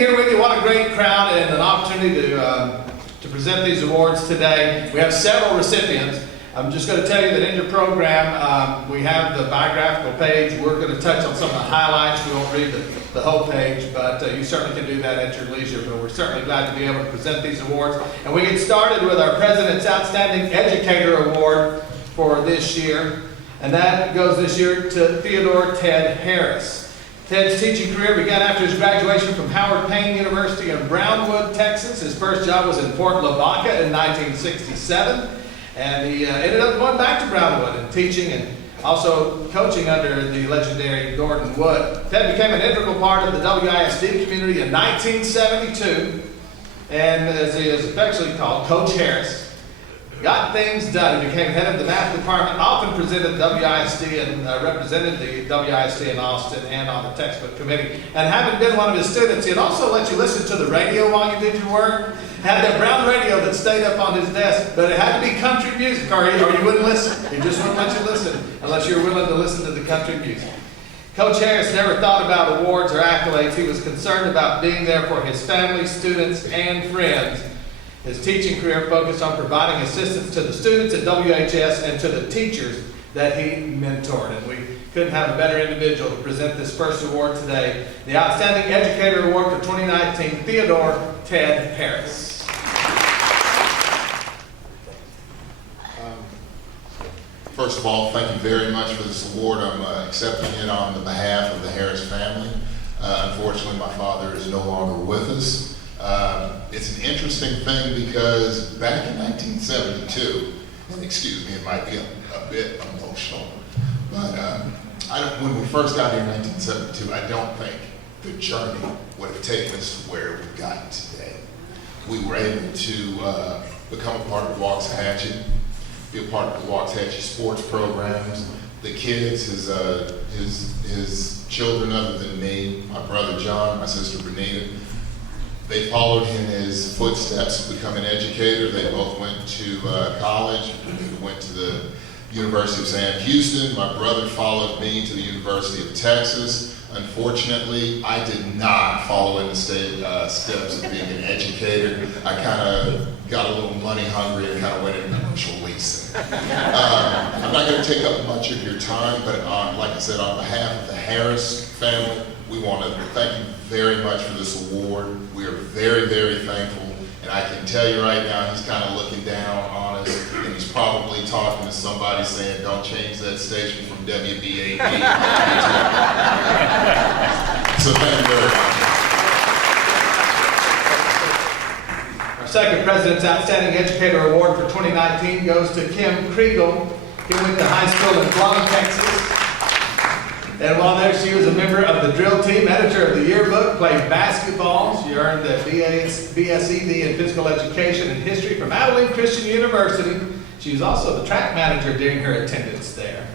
here with you. What a great crowd and an opportunity to present these awards today. We have several recipients. I'm just going to tell you that in your program, we have the biographical page. We're going to touch on some of the highlights. We won't read the whole page, but you certainly can do that at your leisure. But we're certainly glad to be able to present these awards. And we get started with our President's Outstanding Educator Award for this year. And that goes this year to Theodore Ted Harris. Ted's teaching career began after his graduation from Howard Payne University in Brownwood, Texas. His first job was in Fort Lavaca in 1967. And he ended up going back to Brownwood and teaching and also coaching under the legendary Gordon Wood. Ted became an integral part of the WISD community in 1972. And as he is affectionately called, Coach Harris, got things done. He became head of the math department, often presented WISD and represented the WISD in Austin and on the textbook committee. And having been one of his students, he'd also let you listen to the radio while you did your work. Had that brown radio that stayed up on his desk, but it had to be country music or you wouldn't listen. He just wouldn't let you listen unless you were willing to listen to the country music. Coach Harris never thought about awards or accolades. He was concerned about being there for his family, students, and friends. His teaching career focused on providing assistance to the students at WHS and to the teachers that he mentored. And we couldn't have a better individual to present this first award today, the Outstanding Educator Award for 2019, Theodore Ted Harris. First of all, thank you very much for this award. I'm accepting it on the behalf of the Harris family. Unfortunately, my father is no longer with us. It's an interesting thing because back in 1972, and excuse me, it might be a bit emotional, but when we first got here in 1972, I don't think the journey would have taken us to where we've gotten today. We were able to become a part of Waxahachie, be a part of the Waxahachie sports programs. The kids, his children other than me, my brother John, my sister Benita, they followed in his footsteps to become an educator. They both went to college. Benita went to the University of Sam Houston. My brother followed me to the University of Texas. Unfortunately, I did not follow in the steps of being an educator. I kind of got a little money hungry and kind of went into commercial leasing. I'm not going to take up much of your time, but like I said, on behalf of the Harris family, we want to thank you very much for this award. We are very, very thankful. And I can tell you right now, he's kind of looking down on us, and he's probably talking to somebody saying, don't change that station from WBAD. So thank you very much. Our second President's Outstanding Educator Award for 2019 goes to Kim Kriegel. Kim went to high school in Florida, Texas. And while there, she was a member of the drill team, editor of the yearbook, played basketball. She earned the BSED in physical education and history from Abilene Christian University. She was also the track manager during her attendance there.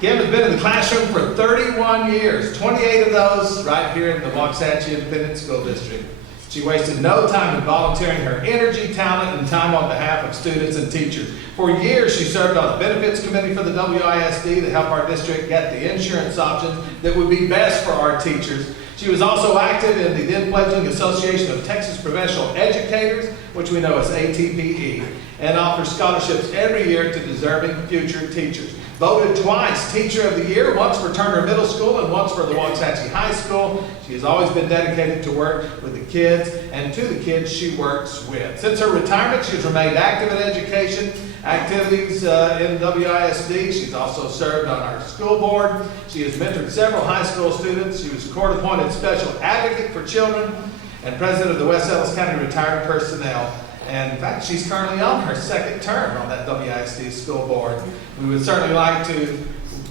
Kim has been in the classroom for 31 years, 28 of those right here in the Waxahachie Independent School District. She wasted no time in volunteering her energy, talent, and time on behalf of students and teachers. For years, she served on the benefits committee for the WISD to help our district get the insurance options that would be best for our teachers. She was also active in the then fledgling Association of Texas Professional Educators, which we know as ATPE, and offers scholarships every year to deserving future teachers. Voted twice Teacher of the Year, once for Turner Middle School and once for the Waxahachie High School. She has always been dedicated to work with the kids and to the kids she works with. Since her retirement, she has remained active in education, activities in WISD. She's also served on our school board. She has mentored several high school students. She was court-appointed special advocate for children and president of the West Ellis County Retired Personnel. And in fact, she's currently on her second term on that WISD school board. We would certainly like to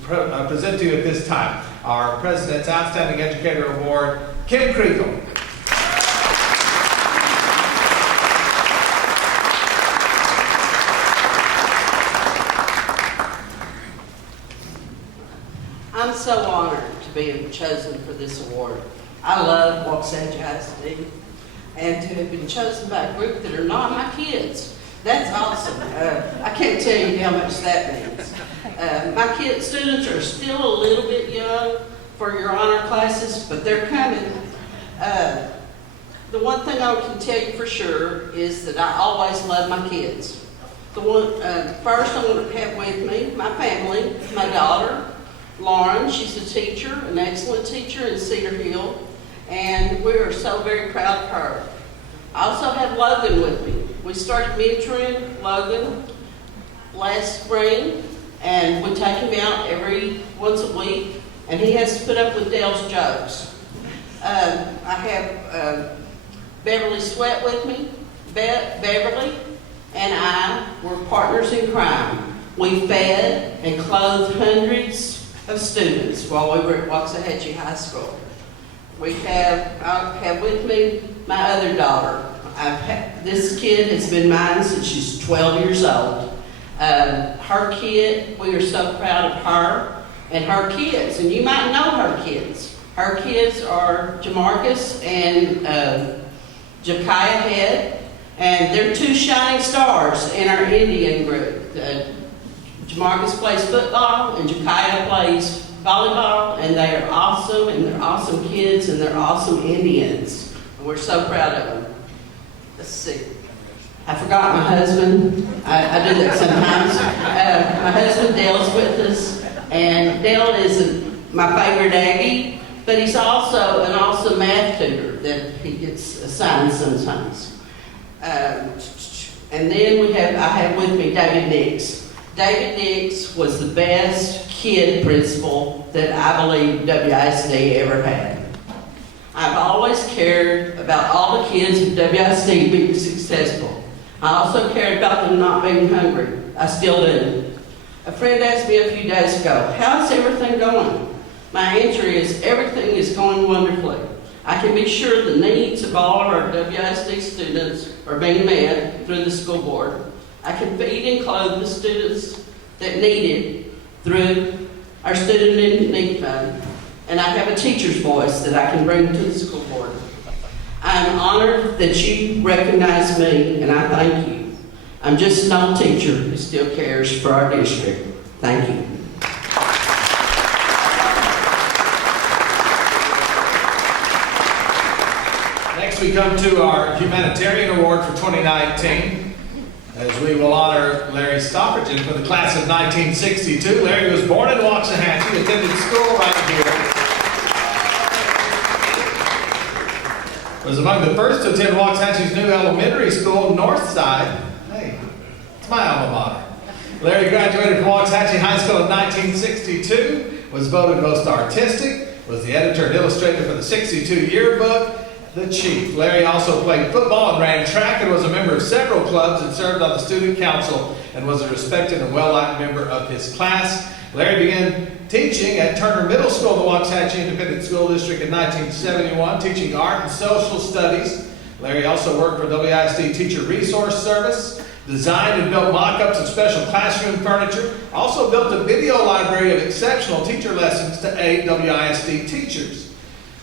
present to you at this time our President's Outstanding Educator Award, Kim Kriegel. I'm so honored to be chosen for this award. I love Waxahachie High School, and to have been chosen by a group that are not my kids. That's awesome. I can't tell you how much that means. My students are still a little bit young for your honor classes, but they're coming. The one thing I can tell you for sure is that I always love my kids. First, I want to have with me my family, my daughter, Lauren. She's a teacher, an excellent teacher in Cedar Hill, and we are so very proud of her. I also have Logan with me. We started mentoring Logan last spring, and we take him out every once a week, and he has to put up with Dale's jokes. I have Beverly Sweat with me. Beverly and I were partners in crime. We fed and clothed hundreds of students while we were at Waxahachie High School. I have with me my other daughter. This kid has been mine since she's 12 years old. Her kid, we are so proud of her and her kids, and you might know her kids. Her kids are Jamarcus and Jakaya Head, and they're two shining stars in our Indian group. Jamarcus plays football and Jakaya plays volleyball, and they are awesome, and they're awesome kids, and they're awesome Indians. And we're so proud of them. Let's see. I forgot my husband. I do that sometimes. My husband Dale's with us, and Dale is my favorite Aggie, but he's also an awesome math tutor that he gets assigned sometimes. And then I have with me David Nix. David Nix was the best kid principal that I believe WISD ever had. I've always cared about all the kids of WISD being successful. I also cared about them not being hungry. I still do. A friend asked me a few days ago, how's everything going? My answer is, everything is going wonderfully. I can be sure the needs of all of our WISD students are being met through the school board. I can feed and clothe the students that need it through our Student in Need Fund. And I have a teacher's voice that I can bring to the school board. I'm honored that you recognize me, and I thank you. I'm just an old teacher who still cares for our district. Thank you. Next, we come to our Humanitarian Award for 2019, as we will honor Larry Stopperton for the class of 1962. Larry was born in Waxahachie, attended school right here. Was among the first to attend Waxahachie's new elementary school, Northside. Hey, it's my alma mater. Larry graduated from Waxahachie High School in 1962, was voted most artistic, was the editor and illustrator for the 62 yearbook, The Chief. Larry also played football and ran track and was a member of several clubs and served on the student council and was a respected and well-liked member of his class. Larry began teaching at Turner Middle School in the Waxahachie Independent School District in 1971, teaching art and social studies. Larry also worked for WISD Teacher Resource Service, designed and built mock-ups of special classroom furniture, also built a video library of exceptional teacher lessons to aid WISD teachers.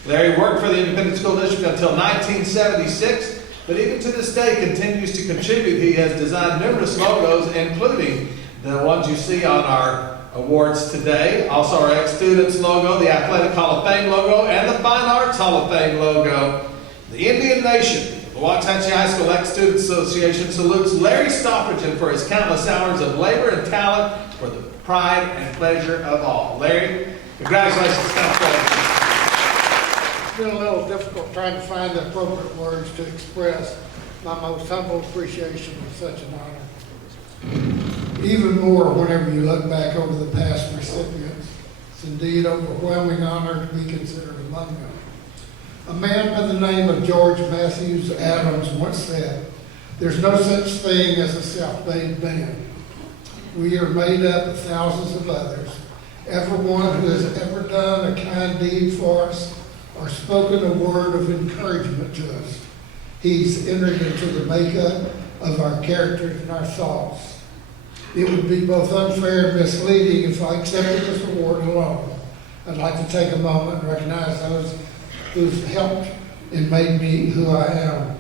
Larry worked for the Independent School District until 1976, but even to this day continues to contribute. He has designed numerous logos, including the ones you see on our awards today, also our Ex-Students logo, the Athletic Hall of Fame logo, and the Fine Arts Hall of Fame logo. The Indian Nation, the Waxahachie High School Ex-Students Association, salutes Larry Stopperton for his countless hours of labor and talent for the pride and pleasure of all. Larry, congratulations. It's been a little difficult trying to find the appropriate words to express my most humble appreciation of such an honor. Even more whenever you look back over the past recipients, it's indeed an overwhelming honor to be considered among them. A man by the name of George Matthews Adams once said, "There's no such thing as a self-made man. We are made up of thousands of others. Everyone who has ever done a kind deed for us or spoken a word of encouragement to us, he's entered into the makeup of our characters and our thoughts. It would be both unfair and misleading if I accepted this award alone. I'd like to take a moment and recognize those who've helped and made me who I am.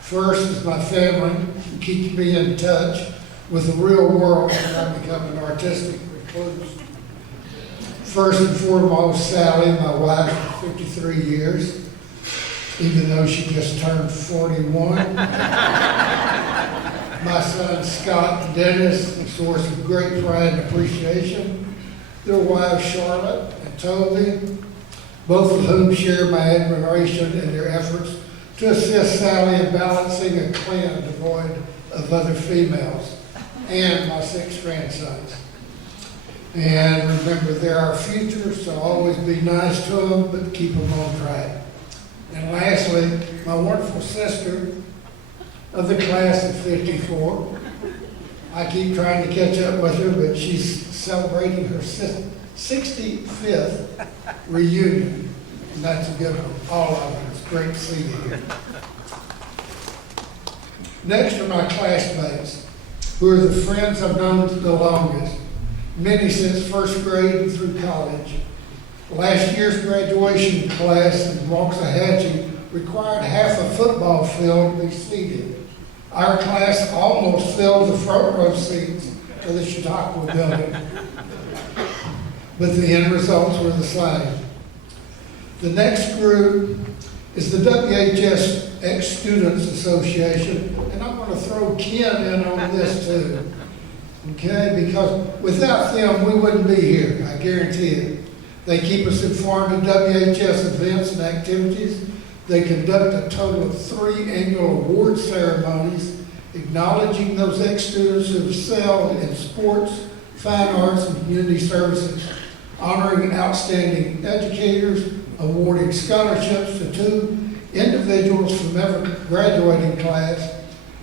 First is my family, who keeps me in touch with the real world when I become an artistic recluse. First and foremost, Sally, my wife for 53 years. even though she just turned 41. My son Scott and Dennis, a source of great pride and appreciation. Their wives Charlotte and Toby, both of whom share my admiration in their efforts to assist Sally in balancing a clan devoid of other females, and my 6 grandsons. And remember, they're our future, so always be nice to them, but keep them on track. And lastly, my wonderful sister of the class of 54. I keep trying to catch up with her, but she's celebrating her 65th reunion. And that's a good one, all of them. It's great to see you here. Next are my classmates, who are the friends I've known the longest, many since first grade through college. Last year's graduation class in Waxahachie required half a football field to be seated. Our class almost filled the front row seats of the Chautauqua building, but the end results were the same. The next group is the WHS Ex-Students Association, and I'm going to throw Ken in on this too, okay? Because without them, we wouldn't be here, I guarantee it. They keep us informed of WHS events and activities. They conduct a total of 3 annual award ceremonies acknowledging those ex-students who have excelled in sports, fine arts, and community services, honoring outstanding educators, awarding scholarships to 2 individuals from every graduating class,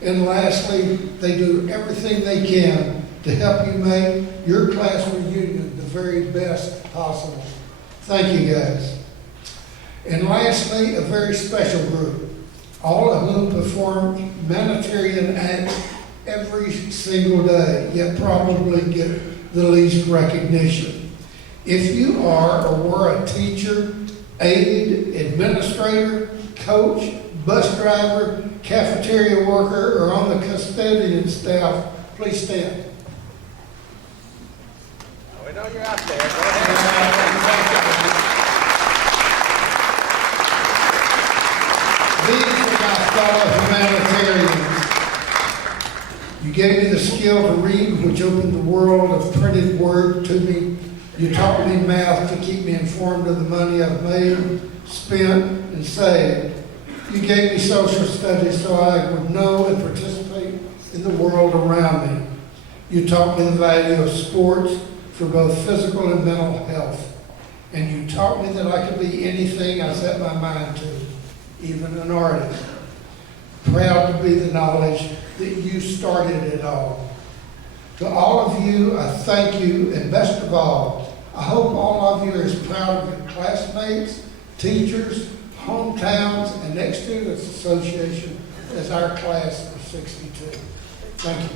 and lastly, they do everything they can to help you make your class reunion the very best possible. Thank you, guys. And lastly, a very special group, all of whom perform humanitarian acts every single day, yet probably get the least recognition. If you are or were a teacher, aide, administrator, coach, bus driver, cafeteria worker, or on the custodian staff, please stand. We know you're out there. Go ahead. These are my fellow humanitarians. You gave me the skill to read, which opened the world of printed word to me. You taught me math to keep me informed of the money I've made, spent, and saved. You gave me social studies so I would know and participate in the world around me. You taught me the value of sports for both physical and mental health. And you taught me that I could be anything I set my mind to, even an artist. Proud to be the knowledge that you started it all. To all of you, I thank you, and best of all, I hope all of you are as proud of your classmates, teachers, hometowns, and Ex-Students Association as our class of 62. Thank you.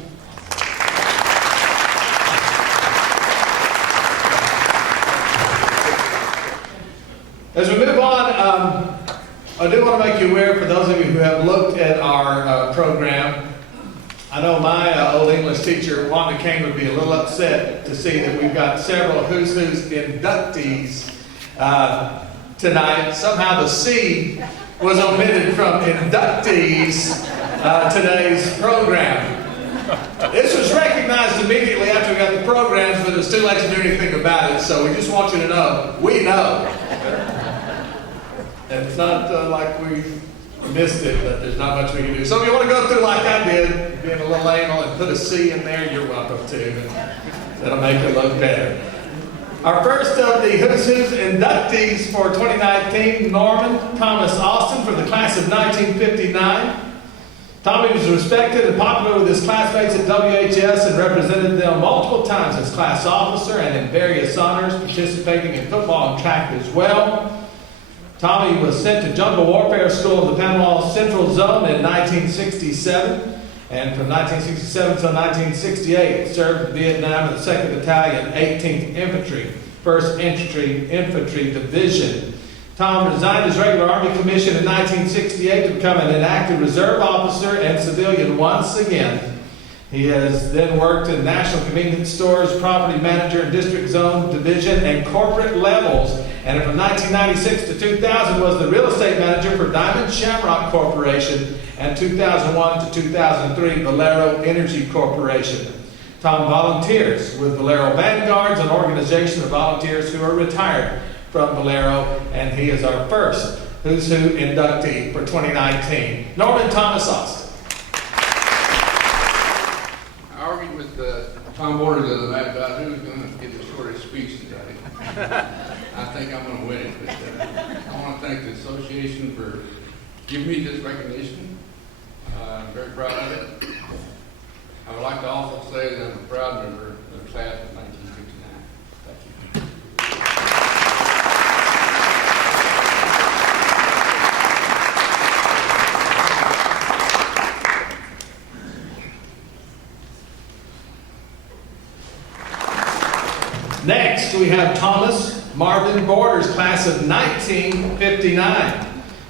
As we move on, I do want to make you aware, for those of you who have looked at our program, I know my old English teacher, Wanda Kane, would be a little upset to see that we've got several Who's Who's inductees tonight. Somehow the C was omitted from inductees today's program. This was recognized immediately after we got the programs, but it's too late to do anything about it, so we just want you to know, we know. And it's not like we missed it, but there's not much we can do. So if you want to go through like I did, being a little anal and put a C in there, you're welcome to. That'll make it look better. Our first of the Who's Who's inductees for 2019, Norman Thomas Austin for the class of 1959. Tommy was respected and popular with his classmates at WHS and represented them multiple times as class officer and in various honors, participating in football and track as well. Tommy was sent to Jungle Warfare School in the Panama Central Zone in 1967, and from 1967 until 1968 served in Vietnam in the 2nd Battalion, 18th Infantry, 1st Infantry Division. Tom resigned his regular Army commission in 1968 to become an inactive reserve officer and civilian once again. He has then worked in national convenience stores, property manager, and district zone division and corporate levels. And from 1996 to 2000 was the real estate manager for Diamond Shamrock Corporation, and 2001 to 2003 Valero Energy Corporation. Tom volunteers with Valero Vanguards, an organization of volunteers who are retired from Valero, and he is our first Who's Who inductee for 2019. Norman Thomas Austin. I argued with Tom Borders the other night about who was going to give the shortest speech today. I think I'm going to win it, but I want to thank the association for giving me this recognition. I'm very proud of it. I would like to also say that I'm a proud member of the class of 1959. Thank you. Next, we have Thomas Marvin Borders, class of 1959.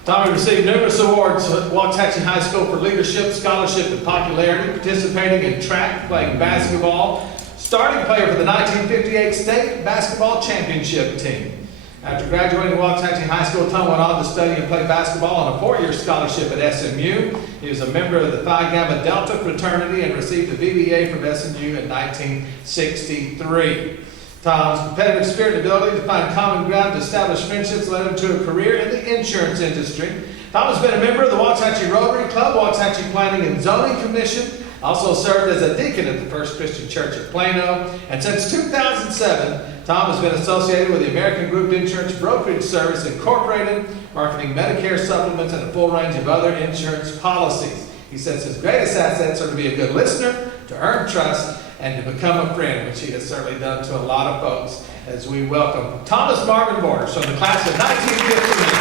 Tommy received numerous awards at Waxahachie High School for leadership, scholarship, and popularity, participating in track, playing basketball, starting player for the 1958 state basketball championship team. After graduating Waxahachie High School, Tom went on to study and play basketball on a 4-year scholarship at SMU. He was a member of the Phi Gamma Delta fraternity and received a BBA from SMU in 1963. Tom's competitive spirit and ability to find common ground to establish friendships led him to a career in the insurance industry. Tom has been a member of the Waxahachie Rotary Club, Waxahachie Planning and Zoning Commission, also served as a deacon at the First Christian Church of Plano, and since 2007, Tom has been associated with the American Group Insurance Brokerage Service Incorporated, marketing Medicare supplements and a full range of other insurance policies. He says his greatest assets are to be a good listener, to earn trust, and to become a friend, which he has certainly done to a lot of folks, as we welcome Thomas Marvin Borders from the class of 1959.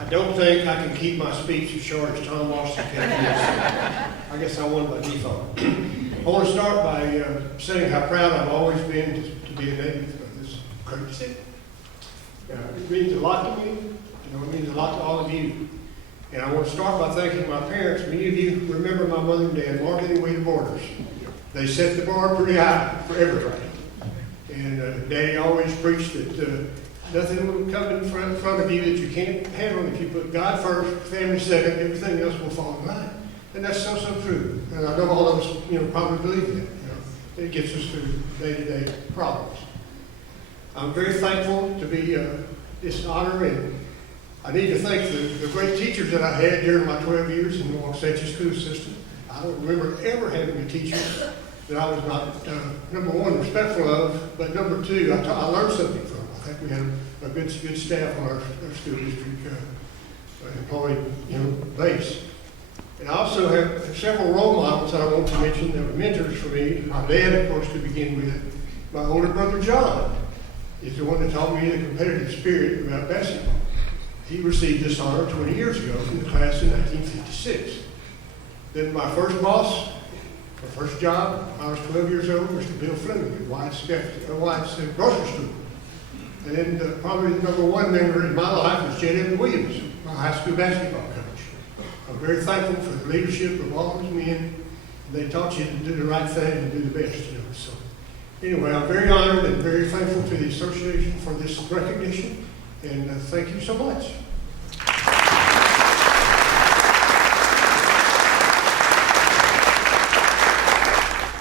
I don't think I can keep my speech as short as Tom Austin can. I guess I won by default. I want to start by saying how proud I've always been to be a native of this great city. It means a lot to me. It means a lot to all of you. And I want to start by thanking my parents. Many of you remember my mother and dad, Marvin and William Borders. They set the bar pretty high for everybody. And Daddy always preached that nothing will come in front of you that you can't handle. If you put God first, family second, everything else will fall in line. And that's so true. And I know all of us, probably believe that. It gets us through day-to-day problems. I'm very thankful to be this honor, and I need to thank the great teachers that I had during my 12 years in the Waxahachie school system. I don't remember ever having a teacher that I was not, number one, respectful of, but number two, I learned something from. I think we had a good staff on our school district employee base. And I also have several role models that I want to mention that were mentors for me. My dad, of course, to begin with. My older brother, John, is the one that taught me the competitive spirit about basketball. He received this honor 20 years ago from the class in 1956. Then my first boss, my first job, I was 12 years old, Mr. Bill Fleming at White's grocery store. And then probably the number one member in my life was Jed Evan Williams, my high school basketball coach. I'm very thankful for the leadership of all those men. They taught you to do the right thing and do the best, So anyway, I'm very honored and very thankful to the association for this recognition. And thank you so much.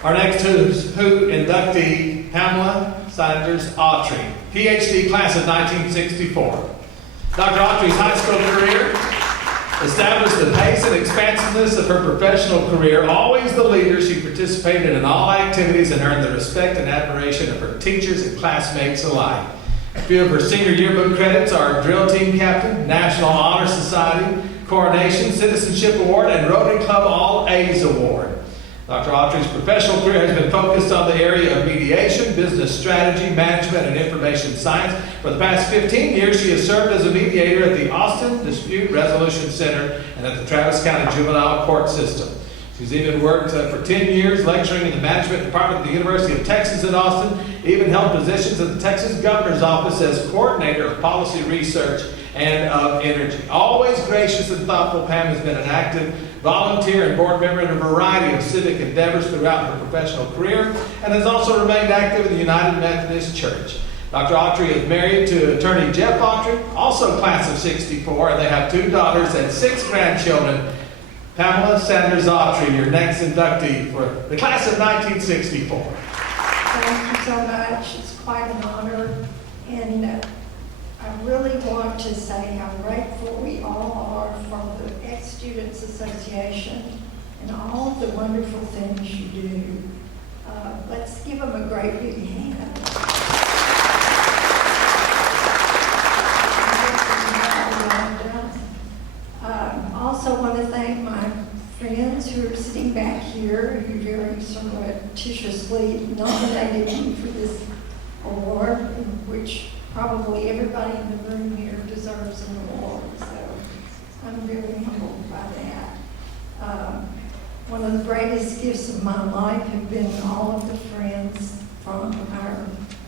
Our next Who's Who inductee, Pamela Sanders Autry, PhD, class of 1964. Dr. Autry's high school career established the pace and expansiveness of her professional career. Always the leader, she participated in all activities and earned the respect and admiration of her teachers and classmates alike. A few of her senior yearbook credits are Drill Team Captain, National Honor Society, Coronation, Citizenship Award, and Rotary Club All A's Award. Dr. Autry's professional career has been focused on the area of mediation, business strategy, management, and information science. For the past 15 years, she has served as a mediator at the Austin Dispute Resolution Center and at the Travis County Juvenile Court System. She's even worked for 10 years lecturing in the management department at the University of Texas at Austin, even held positions at the Texas Governor's Office as coordinator of policy research and of energy. Always gracious and thoughtful, Pam has been an active volunteer and board member in a variety of civic endeavors throughout her professional career, and has also remained active in the United Methodist Church. Dr. Autry is married to attorney Jeff Autry, also class of '64, and they have 2 daughters and 6 grandchildren. Pamela Sanders Autry, your next inductee for the class of 1964. Thank you so much. It's quite an honor. And I really want to say how grateful we all are for the Ex-Students Association and all of the wonderful things you do. Let's give them a great big hand. Also want to thank my friends who are sitting back here, who very surreptitiously nominated me for this award, which probably everybody in the room here deserves an award. So I'm very humbled by that. One of the greatest gifts of my life have been all of the friends from our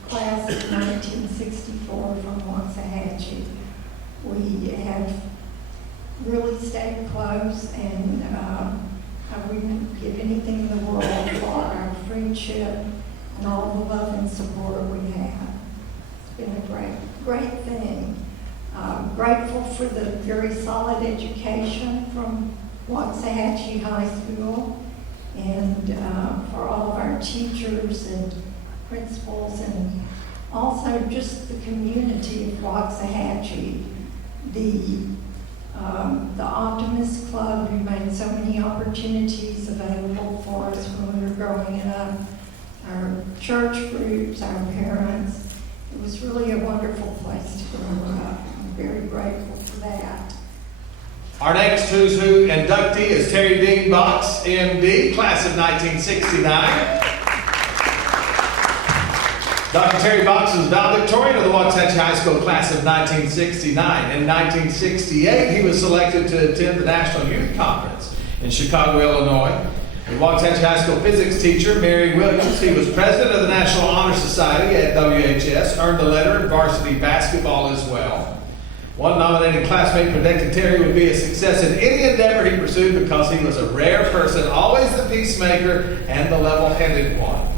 class of 1964 from Waxahachie. We have really stayed close, and I wouldn't give anything in the world for our friendship and all the love and support we have. It's been a great thing. Grateful for the very solid education from Waxahachie High School, and for all of our teachers and principals, and also just the community of Waxahachie. The Optimist Club, who made so many opportunities available for us when we were growing up, our church groups, our parents. It was really a wonderful place to grow up. I'm very grateful for that. Our next Who's Who inductee is Terry Dean Box, MD, class of 1969. Dr. Terry Box was valedictorian of the Waxahachie High School class of 1969. In 1968, he was selected to attend the National Youth Conference in Chicago, Illinois. A Waxahachie High School physics teacher, Mary Williams, he was president of the National Honor Society at WHS, earned a letter in varsity basketball as well. One nominated classmate predicted Terry would be a success in any endeavor he pursued because he was a rare person, always the peacemaker and the level-headed one.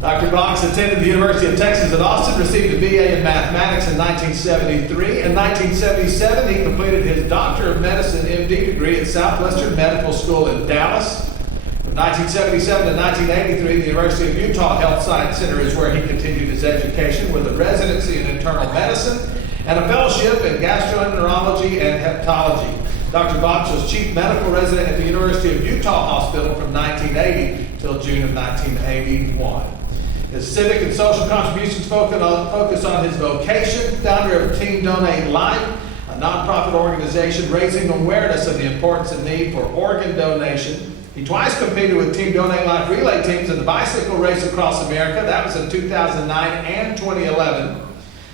Dr. Box attended the University of Texas at Austin, received a BA in mathematics in 1973. In 1977, he completed his Doctor of Medicine MD degree at Southwestern Medical School in Dallas. From 1977 to 1983, the University of Utah Health Science Center is where he continued his education with a residency in internal medicine and a fellowship in gastroenterology and hepatology. Dr. Box was chief medical resident at the University of Utah Hospital from 1980 till June of 1981. His civic and social contributions focus on his vocation, founder of Team Donate Life, a nonprofit organization raising awareness of the importance and need for organ donation. He twice competed with Team Donate Life relay teams in the bicycle race across America. That was in 2009 and 2011.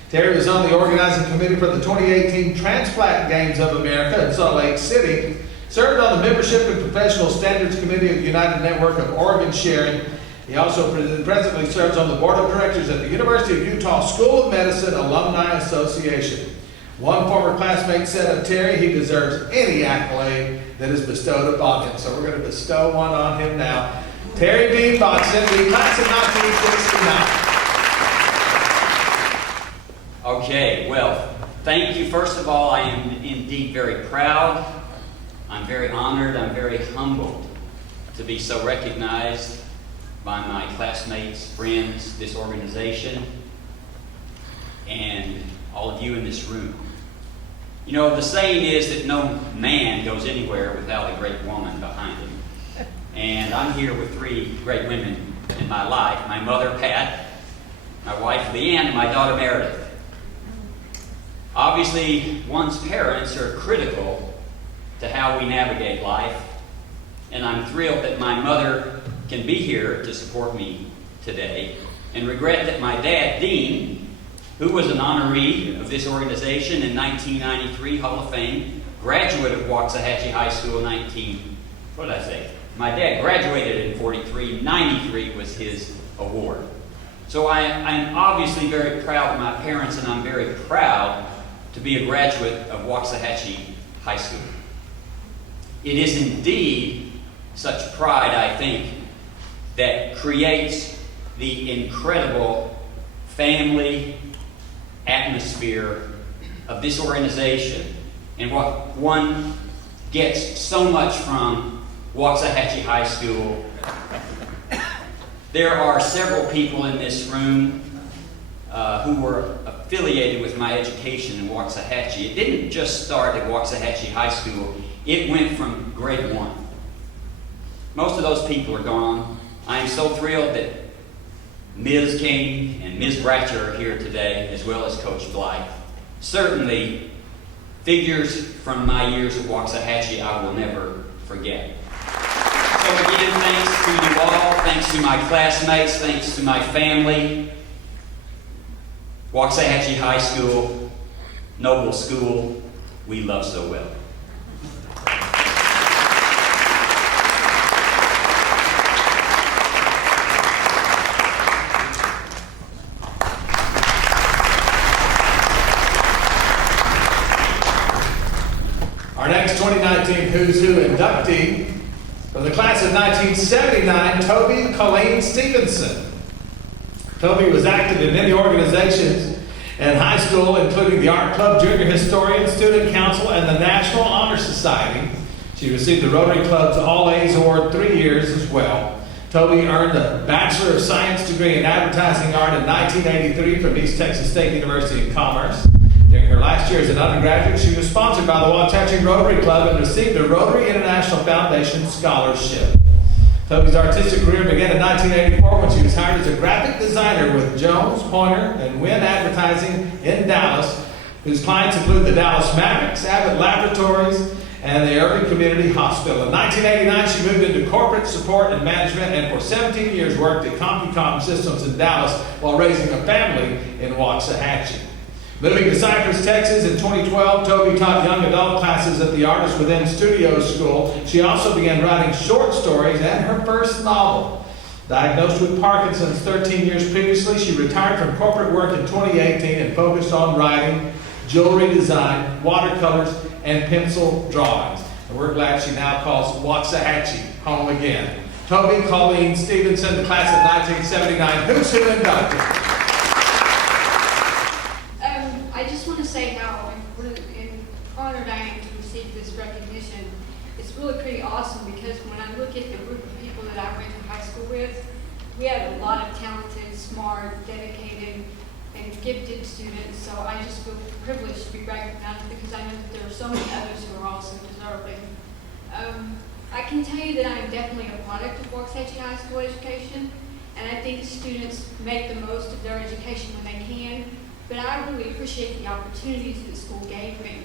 Terry was on the organizing committee for the 2018 Transplant Games of America in Salt Lake City, served on the Membership and Professional Standards Committee of the United Network of Organ Sharing. He also presently serves on the board of directors at the University of Utah School of Medicine Alumni Association. One former classmate said of Terry, he deserves any accolade that is bestowed upon him. So we're going to bestow one on him now. Terry Dean Box, MD, class of 1969. Okay, well, thank you. First of all, I am indeed very proud. I'm very honored. I'm very humbled to be so recognized by my classmates, friends, this organization, and all of you in this room. You know, the saying is that no man goes anywhere without a great woman behind him. And I'm here with 3 great women in my life: my mother, Pat, my wife, Leanne, and my daughter, Meredith. Obviously, one's parents are critical to how we navigate life, and I'm thrilled that my mother can be here to support me today, and regret that my dad, Dean, who was an honoree of this organization in 1993, Hall of Fame, graduate of Waxahachie High School My dad graduated in 43, 93 was his award. So I'm obviously very proud of my parents, and I'm very proud to be a graduate of Waxahachie High School. It is indeed such pride, I think, that creates the incredible family atmosphere of this organization and what one gets so much from Waxahachie High School. There are several people in this room who were affiliated with my education in Waxahachie. It didn't just start at Waxahachie High School. It went from grade 1. Most of those people are gone. I am so thrilled that Ms. King and Ms. Bratcher are here today, as well as Coach Blythe. Certainly, figures from my years at Waxahachie I will never forget. So again, thanks to you all, thanks to my classmates, thanks to my family. Waxahachie High School, noble school, we love so well. Our next 2019 Who's Who inductee from the class of 1979, Toby Colleen Stevenson. Toby was active in many organizations in high school, including the Art Club, Junior Historian, Student Council, and the National Honor Society. She received the Rotary Club's All A's Award 3 years as well. Toby earned a Bachelor of Science degree in Advertising Art in 1983 from East Texas State University in Commerce. During her last year as an undergraduate, she was sponsored by the Waxahachie Rotary Club and received a Rotary International Foundation scholarship. Toby's artistic career began in 1984 when she was hired as a graphic designer with Jones, Pointer, and Wynn Advertising in Dallas, whose clients include the Dallas Mavericks, Abbott Laboratories, and the Urban Community Hospital. In 1989, she moved into corporate support and management, and for 17 years worked at CompuCom Systems in Dallas while raising a family in Waxahachie. Moving to Cypress, Texas in 2012, Toby taught young adult classes at the Artists Within Studios School. She also began writing short stories and her first novel. Diagnosed with Parkinson's 13 years previously, she retired from corporate work in 2018 and focused on writing, jewelry design, watercolors, and pencil drawings. And we're glad she now calls Waxahachie home again. Toby Colleen Stevenson, the class of 1979, Who's Who inducted. I just want to say how honored I am to receive this recognition. It's really pretty awesome because when I look at the group of people that I went to high school with, we had a lot of talented, smart, dedicated, and gifted students. So I just feel privileged to be recognized because I know that there are so many others who are also deserving. I can tell you that I am definitely a product of Waxahachie High School education, and I think students make the most of their education when they can. But I really appreciate the opportunities that school gave me.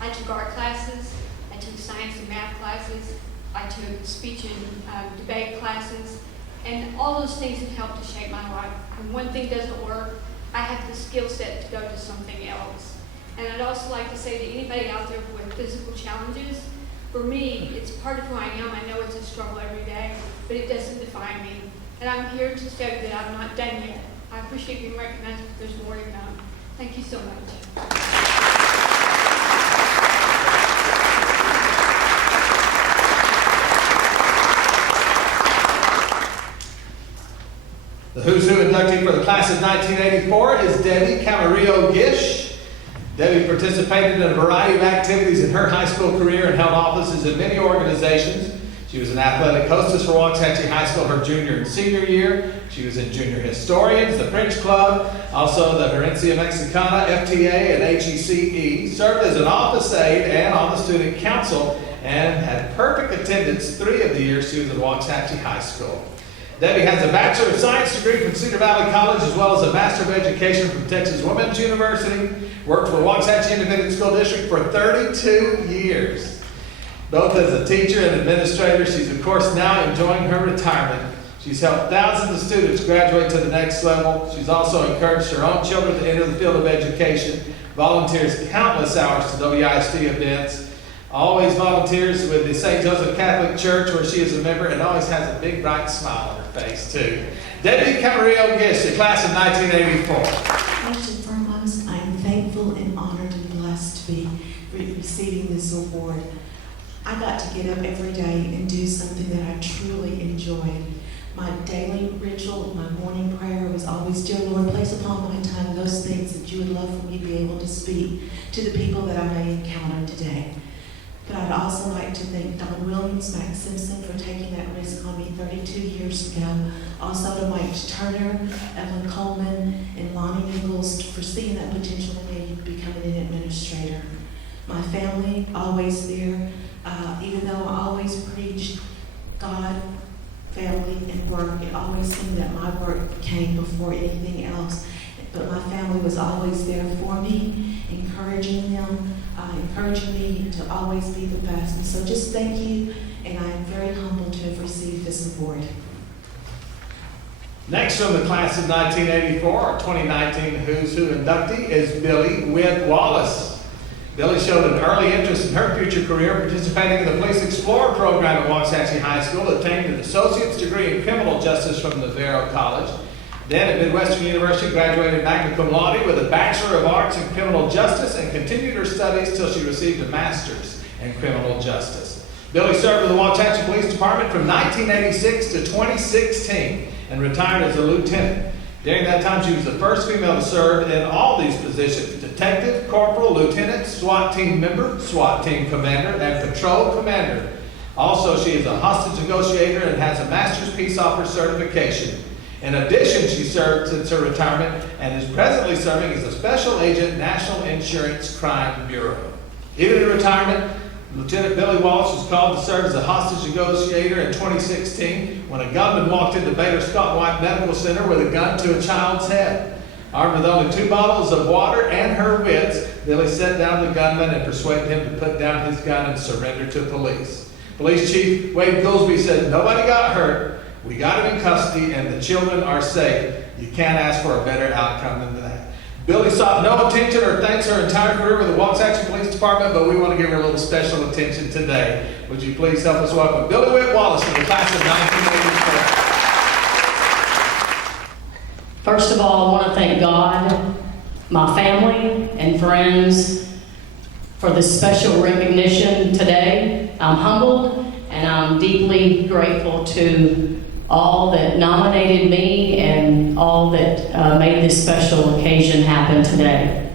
I took art classes, I took science and math classes, I took speech and debate classes, and all those things have helped to shape my life. When one thing doesn't work, I have the skill set to go to something else. And I'd also like to say to anybody out there with physical challenges, for me, it's part of who I am. I know it's a struggle every day, but it doesn't define me. And I'm here to tell you that I'm not done yet. I appreciate being recognized, but there's more to come. Thank you so much. The Who's Who inductee for the class of 1984 is Debbie Camarillo Gish. Debbie participated in a variety of activities in her high school career and held offices in many organizations. She was an athletic hostess for Waxahachie High School her junior and senior year. She was in Junior Historians, the French Club, also the Herencia Mexicana, FTA, and HECE. Served as an office aide and on the student council and had perfect attendance 3 of the years she was at Waxahachie High School. Debbie has a Bachelor of Science degree from Cedar Valley College as well as a Master of Education from Texas Women's University. Worked for Waxahachie Independent School District for 32 years. Both as a teacher and administrator, she's of course now enjoying her retirement. She's helped thousands of students graduate to the next level. She's also encouraged her own children to enter the field of education, volunteers countless hours to WHS events, always volunteers with the St. Joseph Catholic Church where she is a member and always has a big bright smile on her face too. Debbie Camarillo Gish, the class of 1984. First and foremost, I am thankful and honored and blessed receiving this award. I got to get up every day and do something that I truly enjoyed. My daily ritual, my morning prayer was always, Dear Lord, place upon my tongue those things that you would love for me to be able to speak to the people that I may encounter today. But I'd also like to thank Don Williams, Max Simpson for taking that risk on me 32 years ago. Also to Mike Turner, Evelyn Coleman, and Lonnie Nichols for seeing that potential in me becoming an administrator. My family, always there, even though I always preached God, family, and work, it always seemed that my work came before anything else. But my family was always there for me, encouraging them, encouraging me to always be the best. And so just thank you, and I am very humbled to have received this award. Next from the class of 1984, our 2019 Who's Who inductee is Billy Witt Wallace. Billy showed an early interest in her future career, participating in the Police Explorer program at Waxahachie High School, obtained an associate's degree in criminal justice from Navarro College. Then at Midwestern University, graduated magna cum laude with a Bachelor of Arts in Criminal Justice and continued her studies till she received a Master's in Criminal Justice. Billy served with the Waxahachie Police Department from 1986 to 2016 and retired as a lieutenant. During that time, she was the first female to serve in all these positions: detective, corporal, lieutenant, SWAT team member, SWAT team commander, and patrol commander. Also, she is a hostage negotiator and has a Master's Peace Officer certification. In addition, she served since her retirement and is presently serving as a special agent, National Insurance Crime Bureau. Even in retirement, Lieutenant Billy Wallace was called to serve as a hostage negotiator in 2016 when a gunman walked into Baylor Scott White Medical Center with a gun to a child's head. Armed with only 2 bottles of water and her wits, Billy set down the gunman and persuaded him to put down his gun and surrender to police. Police Chief Wade Goolsby said, "Nobody got hurt. We got him in custody and the children are safe. You can't ask for a better outcome than that." Billy sought no attention or thanks her entire career with the Waxahachie Police Department, but we want to give her a little special attention today. Would you please help us welcome Billy Witt Wallace from the class of 1984. First of all, I want to thank God, my family, and friends for this special recognition today. I'm humbled and I'm deeply grateful to all that nominated me and all that made this special occasion happen today.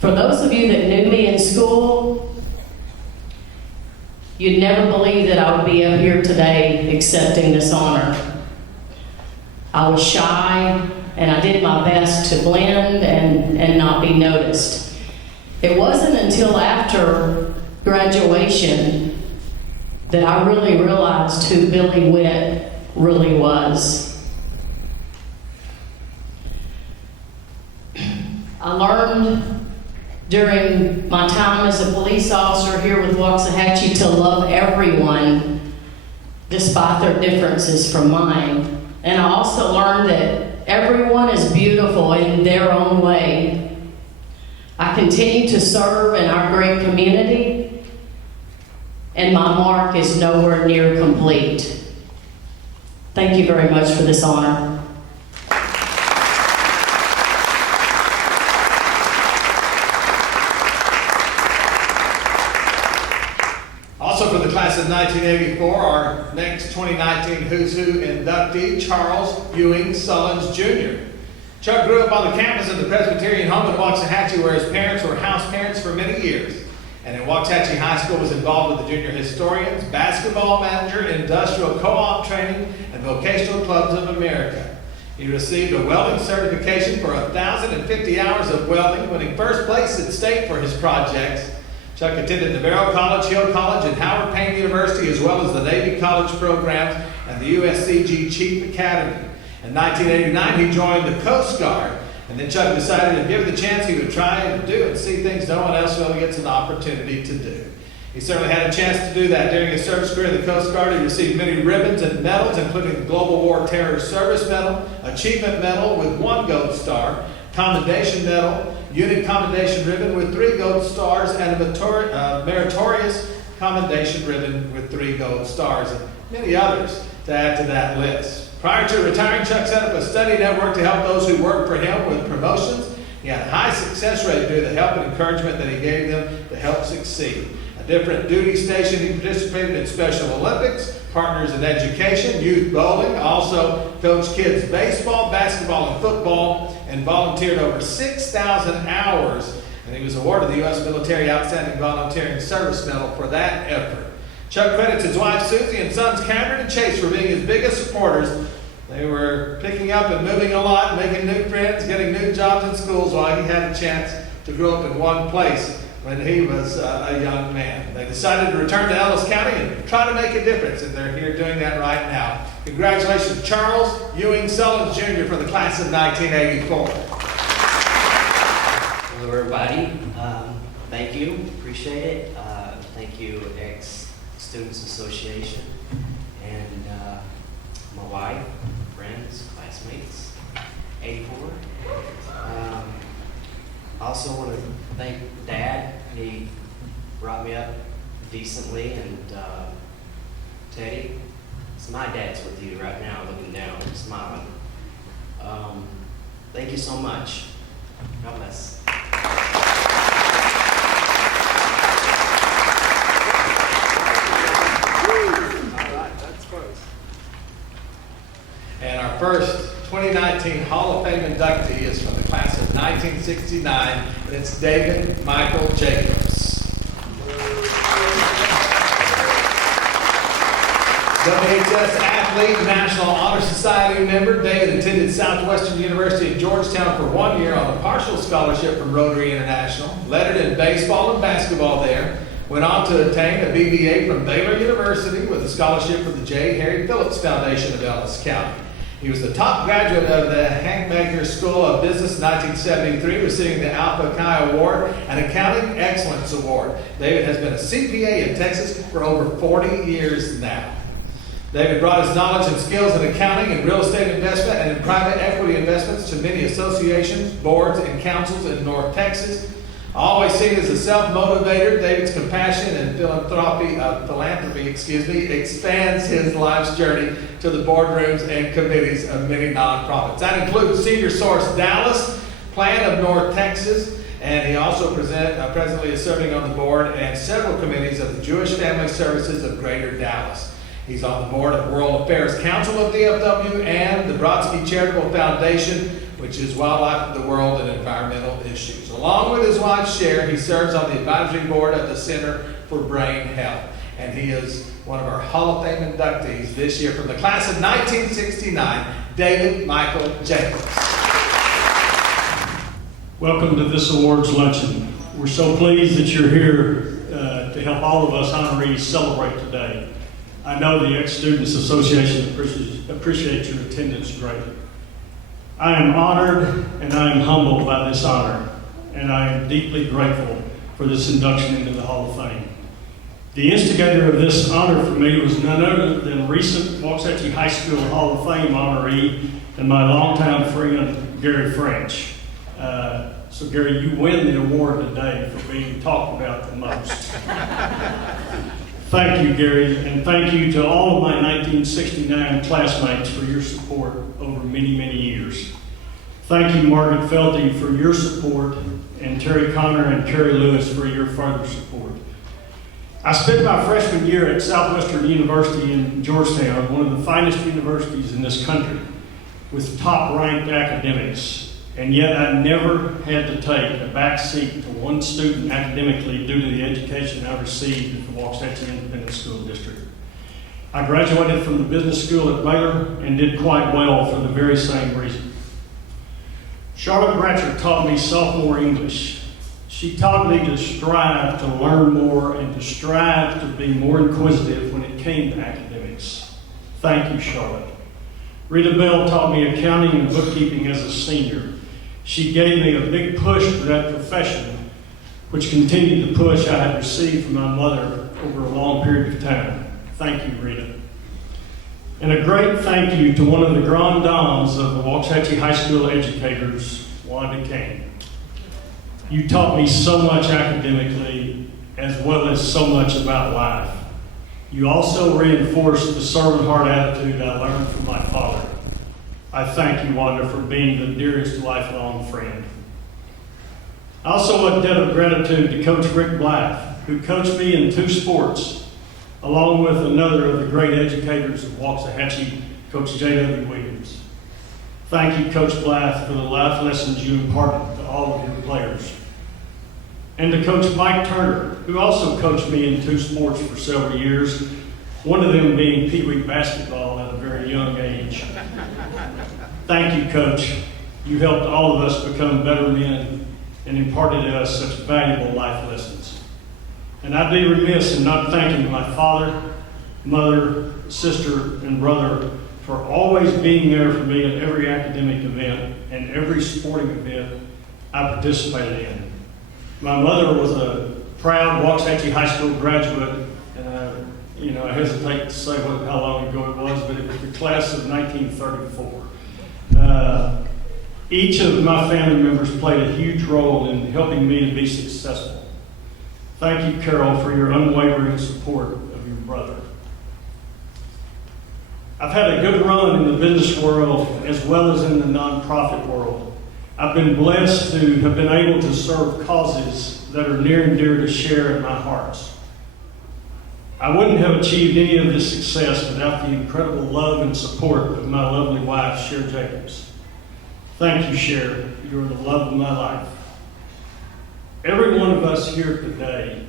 For those of you that knew me in school, you'd never believe that I would be up here today accepting this honor. I was shy and I did my best to blend and not be noticed. It wasn't until after graduation that I really realized who Billy Witt really was. I learned during my time as a police officer here with Waxahachie to love everyone despite their differences from mine. And I also learned that everyone is beautiful in their own way. I continue to serve in our great community, and my mark is nowhere near complete. Thank you very much for this honor. Also for the class of 1984, our next 2019 Who's Who inductee, Charles Ewing Sullins Jr. Chuck grew up on the campus of the Presbyterian home in Waxahachie, where his parents were house parents for many years. And in Waxahachie High School was involved with the junior historians, basketball manager, industrial co-op training, and vocational clubs of America. He received a welding certification for 1,050 hours of welding, winning first place at state for his projects. Chuck attended Navarro College, Hill College, and Howard Payne University, as well as the Navy College programs and the USCG Chief Academy. In 1989, he joined the Coast Guard. And then Chuck decided to give the chance he would try to do and see things no one else really gets an opportunity to do. He certainly had a chance to do that. During his service career in the Coast Guard, he received many ribbons and medals, including the Global War Terror Service Medal, Achievement Medal with 1 Gold Star, Commendation Medal, Unit Commendation Ribbon with 3 Gold Stars, and a Meritorious Commendation Ribbon with 3 Gold Stars, and many others to add to that list. Prior to retiring, Chuck set up a study network to help those who work for him with promotions. He He had a high success rate due to the help and encouragement that he gave them to help succeed. A different duty station, he participated in Special Olympics, Partners in Education, Youth Bowling, also coached kids baseball, basketball, and football, and volunteered over 6,000 hours. And he was awarded the U.S. Military Outstanding Volunteering Service Medal for that effort. Chuck credits his wife Susie and sons Cameron and Chase for being his biggest supporters. They were picking up and moving a lot, making new friends, getting new jobs in schools while he had a chance to grow up in one place when he was a young man. They decided to return to Ellis County and try to make a difference, and they're here doing that right now. Congratulations, Charles Ewing Sullins Jr. for the class of 1984. Hello, everybody. Thank you. Appreciate it. Thank you, Ex-Students Association, and my wife, friends, classmates, 84. I also want to thank Dad. He brought me up decently, and Teddy. So my dad's with you right now, looking down, smiling. Thank you so much. God bless. And our first 2019 Hall of Fame inductee is from the class of 1969, and it's David Michael Jacobs. WHS athlete, National Honor Society member, David attended Southwestern University in Georgetown for 1 year on a partial scholarship from Rotary International, lettered in baseball and basketball there, went on to attain a BBA from Baylor University with a scholarship from the J. Harry Phillips Foundation of Ellis County. He was the top graduate of the Hank Baker School of Business in 1973, receiving the Alpha Chi Award and Accounting Excellence Award. David has been a CPA in Texas for over 40 years now. David brought his knowledge and skills in accounting and real estate investment and in private equity investments to many associations, boards, and councils in North Texas. Always seen as a self-motivator, David's compassion and philanthropy expands his life's journey to the boardrooms and committees of many nonprofits. That includes Senior Source Dallas, Plan of North Texas, and he also presently is serving on the board and several committees of the Jewish Family Services of Greater Dallas. He's on the board of World Affairs Council of DFW and the Brodsky Charitable Foundation, which is Wildlife of the World and Environmental Issues. Along with his wife, Cher, he serves on the advisory board of the Center for Brain Health. And he is one of our Hall of Fame inductees this year from the class of 1969, David Michael Jacobs. Welcome to this awards luncheon. We're so pleased that you're here to help all of us honorees celebrate today. I know the Ex-Students Association appreciates your attendance greatly. I am honored and I am humbled by this honor, and I am deeply grateful for this induction into the Hall of Fame. The instigator of this honor for me was none other than recent Waxahachie High School Hall of Fame honoree and my longtime friend, Gary French. So Gary, you win the award today for being talked about the most. Thank you, Gary, and thank you to all of my 1969 classmates for your support over many, many years. Thank you, Margaret Felty, for your support, and Terry Connor and Carrie Lewis for your further support. I spent my freshman year at Southwestern University in Georgetown, one of the finest universities in this country, with top-ranked academics. And yet I never had to take a back seat to one student academically due to the education I received at the Waxahachie Independent School District. I graduated from the business school at Baylor and did quite well for the very same reason. Charlotte Bratcher taught me sophomore English. She taught me to strive to learn more and to strive to be more inquisitive when it came to academics. Thank you, Charlotte. Rita Bell taught me accounting and bookkeeping as a senior. She gave me a big push for that profession, which continued the push I had received from my mother over a long period of time. Thank you, Rita. And a great thank you to one of the grand dames of the Waxahachie High School educators, Wanda Kane. You taught me so much academically, as well as so much about life. You also reinforced the servant heart attitude I learned from my father. I thank you, Wanda, for being the dearest lifelong friend. Also, a debt of gratitude to Coach Rick Black, who coached me in 2 sports, along with another of the great educators of Waxahachie, Coach J.W. Williams. Thank you, Coach Black, for the life lessons you imparted to all of your players. And to Coach Mike Turner, who also coached me in 2 sports for several years, one of them being Pee Wee basketball at a very young age. Thank you, Coach. You helped all of us become better men and imparted to us such valuable life lessons. And I'd be remiss in not thanking my father, mother, sister, and brother for always being there for me at every academic event and every sporting event I participated in. My mother was a proud Waxahachie High School graduate. I hesitate to say how long ago it was, but it was the class of 1934. Each of my family members played a huge role in helping me to be successful. Thank you, Carol, for your unwavering support of your brother. I've had a good run in the business world as well as in the nonprofit world. I've been blessed to have been able to serve causes that are near and dear to share in my heart. I wouldn't have achieved any of this success without the incredible love and support of my lovely wife, Cher Jacobs. Thank you, Cher. You're the love of my life. Every one of us here today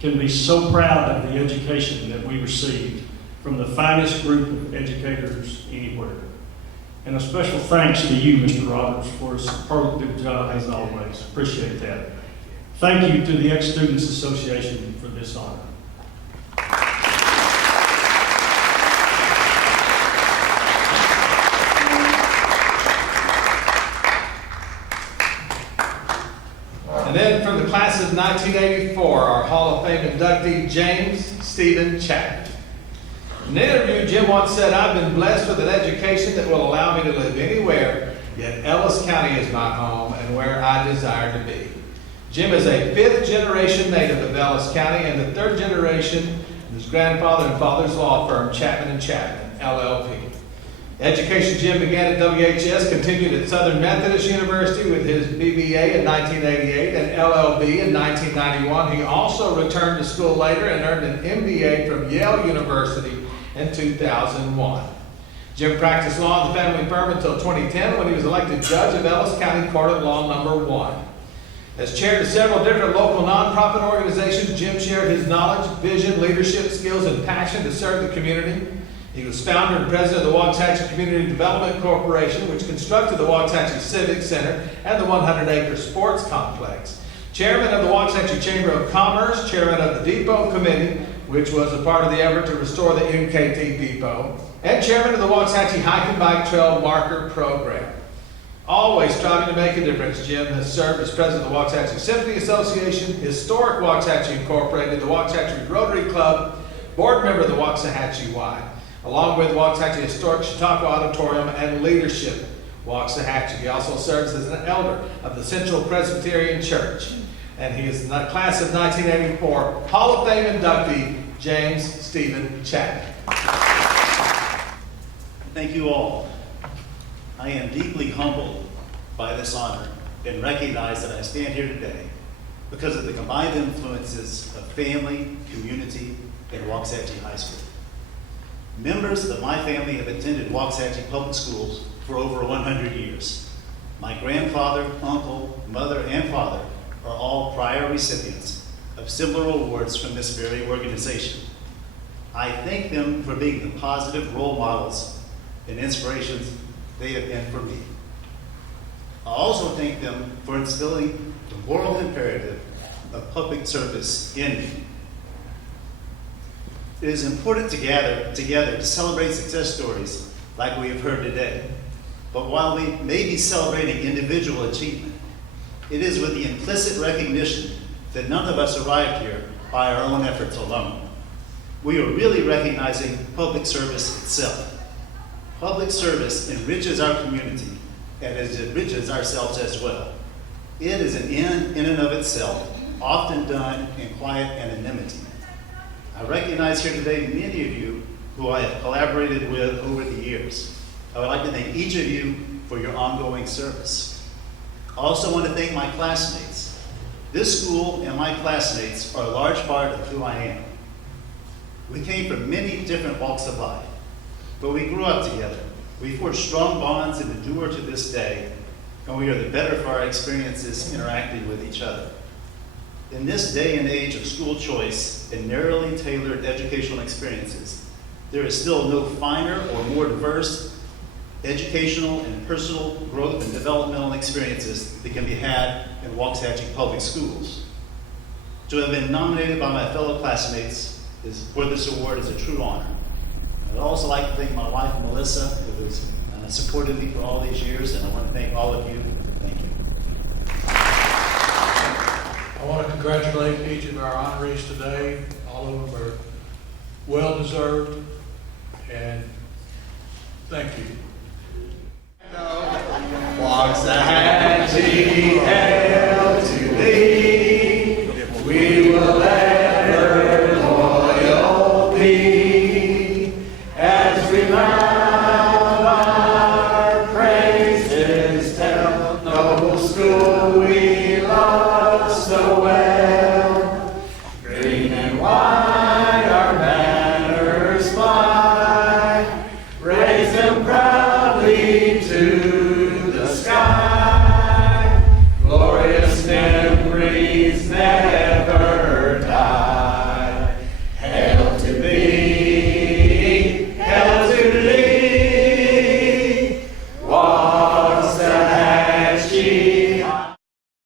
can be so proud of the education that we received from the finest group of educators anywhere. And a special thanks to you, Mr. Roberts, for a superlative job as always. Appreciate that. Thank you to the Ex-Students Association for this honor. And then from the class of 1984, our Hall of Fame inductee, James Stephen Chapman. In an interview, Jim once said, "I've been blessed with an education that will allow me to live anywhere, yet Ellis County is my home and where I desire to be." Jim is a 5th generation native of Ellis County and the 3rd generation of his grandfather and father's law firm, Chapman & Chapman, LLP. Education Jim began at WHS, continued at Southern Methodist University with his BBA in 1988 and LLB in 1991. He also returned to school later and earned an MBA from Yale University in 2001. Jim practiced law in the family firm until 2010 when he was elected judge of Ellis County Court of Law No. 1. As chair of several different local nonprofit organizations, Jim shared his knowledge, vision, leadership skills, and passion to serve the community. He was founder and president of the Waxahachie Community Development Corporation, which constructed the Waxahachie Civic Center and the 100-acre sports complex. Chairman of the Waxahachie Chamber of Commerce, chairman of the Depot Committee, which was a part of the effort to restore the MKT Depot, and chairman of the Waxahachie Hike and Bike Trail Marker Program. Always striving to make a difference, Jim has served as president of the Waxahachie Symphony Association, Historic Waxahachie Incorporated, the Waxahachie Rotary Club, board member of the Waxahachie Y, along with Waxahachie Historic Chautauqua Auditorium and Leadership Waxahachie. He also serves as an elder of the Central Presbyterian Church. And he is in the class of 1984 Hall of Fame inductee, James Stephen Chapman. Thank you all. I am deeply humbled by this honor and recognize that I stand here today because of the combined influences of family, community, and Waxahachie High School. Members of my family have attended Waxahachie Public Schools for over 100 years. My grandfather, uncle, mother, and father are all prior recipients of similar awards from this very organization. I thank them for being the positive role models and inspirations they have been for me. I also thank them for instilling the moral imperative of public service in me. It is important to gather together to celebrate success stories like we have heard today. But while we may be celebrating individual achievement, it is with the implicit recognition that none of us arrived here by our own efforts alone. We are really recognizing public service itself. Public service enriches our community and it enriches ourselves as well. It is an end in and of itself, often done in quiet anonymity. I recognize here today many of you who I have collaborated with over the years. I would like to thank each of you for your ongoing service. I also want to thank my classmates. This school and my classmates are a large part of who I am. We came from many different walks of life, but we grew up together. We forged strong bonds and endure to this day, and we are the better for our experiences interacting with each other. In this day and age of school choice and narrowly tailored educational experiences, there is still no finer or more diverse educational and personal growth and developmental experiences that can be had in Waxahachie Public Schools. To have been nominated by my fellow classmates for this award is a true honor. I'd also like to thank my wife, Melissa, who has supported me for all these years, and I want to thank all of you. Thank you. I want to congratulate each of our honorees today. All of them are well-deserved, and thank you. Waxahachie, hail to thee. We will ever loyal be as we loud our praises tell. Noble school we